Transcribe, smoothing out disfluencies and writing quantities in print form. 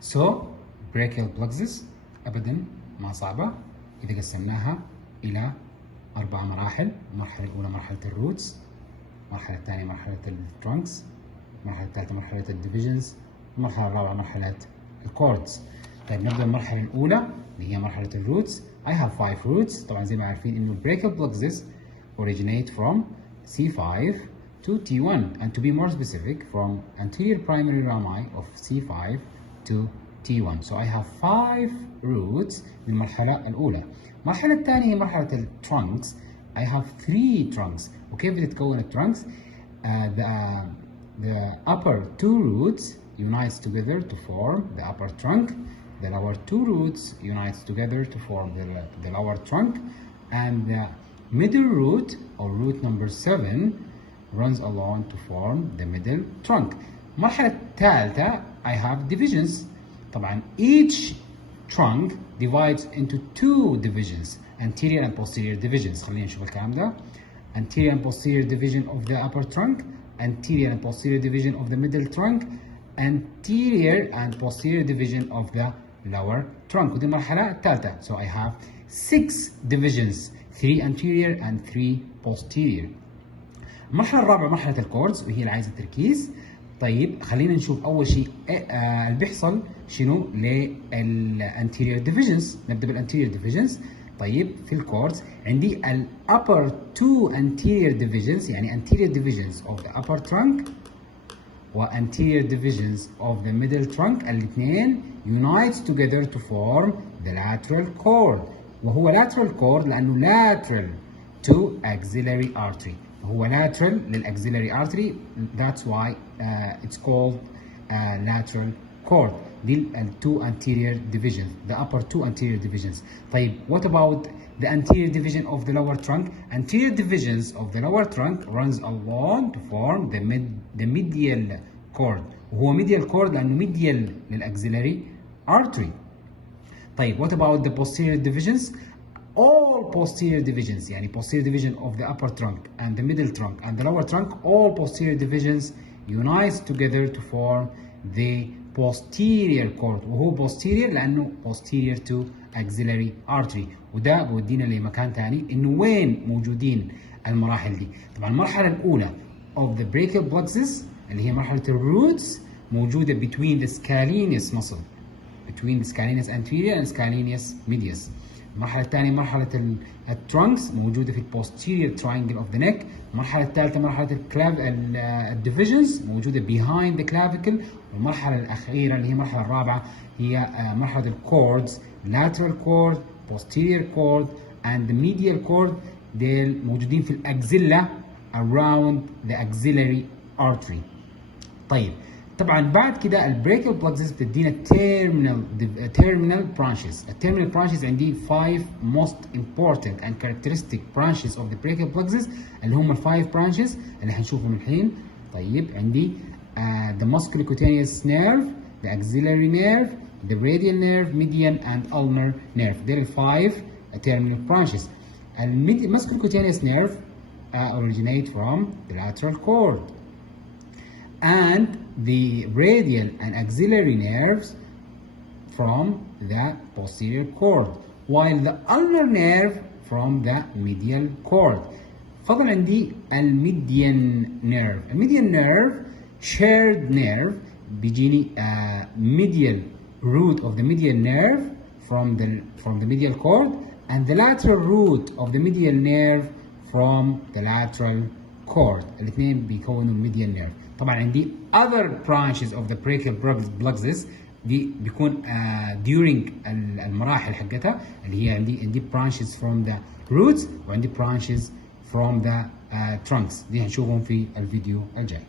So brachial plexus أبدا ما صعبة إذا قسمناها إلى 4 مراحل. المرحلة الأولى مرحلة الروتس، المرحلة الثانية مرحلة الترانكس، المرحلة الثالثة مرحلة الديفيجنز، المرحلة الرابعة مرحلة الكوردز. طيب نبدأ المرحلة الأولى اللي هي مرحلة الروتس. I have 5 roots. طبعا زي ما عارفين إنه brachial plexus originate from C5 to T1 and to be more specific from anterior primary rami of C5 to T1. So I have 5 roots للمرحلة الأولى. المرحلة الثانية هي مرحلة الترانكس. I have 3 trunks. وكيف بتتكون الترانكس؟ The upper 2 roots unites together to form the upper trunk. The lower 2 roots unites together to form the lower trunk, and the middle root or root number 7 runs along to form the middle trunk. المرحلة الثالثة I have divisions. طبعا each trunk divides into 2 divisions, anterior and posterior divisions. خلينا نشوف الكلام ده. Anterior and posterior division of the upper trunk, anterior and posterior division of the middle trunk, anterior and posterior division of the lower trunk. ودي المرحلة الثالثة. So I have 6 divisions, 3 anterior and 3 posterior. المرحلة الرابعة مرحلة الكوردز وهي اللي عايزة التركيز. طيب خلينا نشوف أول شيء اللي بيحصل شنو للانتيريور ديفيجنز. نبدأ بالانتيريور ديفيجنز. طيب في الكوردز عندي ال upper 2 anterior divisions يعني anterior divisions of the upper trunk و anterior divisions of the middle trunk الاثنين unites together to form the lateral cord. وهو lateral cord لأنه lateral to axillary artery. هو lateral للأxillary artery. That's why it's called lateral cord. دي ال 2 anterior divisions, the upper 2 anterior divisions. طيب what about the anterior division of the lower trunk? Anterior divisions of the lower trunk runs along to form the medial cord. وهو medial cord لأنه medial للأxillary artery. طيب what about the posterior divisions? All posterior divisions يعني posterior division of the upper trunk and the middle trunk and the lower trunk, all posterior divisions unites together to form the posterior cord. وهو posterior لأنه posterior to axillary artery. وده بودينا لمكان ثاني إنه وين موجودين المراحل دي. طبعا المرحلة الأولى of the brachial plexus اللي هي مرحلة الروتس موجودة between the scalenus muscle, between the scalenus anterior and scalenus medius. المرحلة الثانية مرحلة الترانكس موجودة في posterior triangle of the neck. المرحلة الثالثة مرحلة الديفيجنز موجودة behind the clavicle. والمرحلة الأخيرة اللي هي المرحلة الرابعة هي مرحلة الكوردز lateral cord, posterior cord and the medial cord. ديل موجودين في الأكزيلا around the axillary artery. طيب طبعا بعد كده البريكال بلكسس بتدينا terminal branches. التيرمينال branches عندي 5 most important and characteristic branches of the brachial plexus اللي هم ال 5 branches اللي هنشوفهم الحين. طيب عندي the musculocutaneous nerve, the axillary nerve, the radial nerve, median and ulnar nerve. دول ال 5 terminal branches. The musculocutaneous nerve originate from the lateral cord, and the radial and axillary nerves from the posterior cord, while the ulnar nerve from the medial cord. فضل عندي الميديان nerve. الميديان nerve shared nerve بيجيني medial root of the median nerve from the medial cord, and the lateral root of the medial nerve from the lateral cord. الاثنين بيكونوا الميديان nerve. طبعا عندي other branches of the brachial plexus دي بيكون during المراحل حقتها اللي هي عندي branches from the roots وعندي branches from the trunks. دي هنشوفهم في الفيديو الجاي.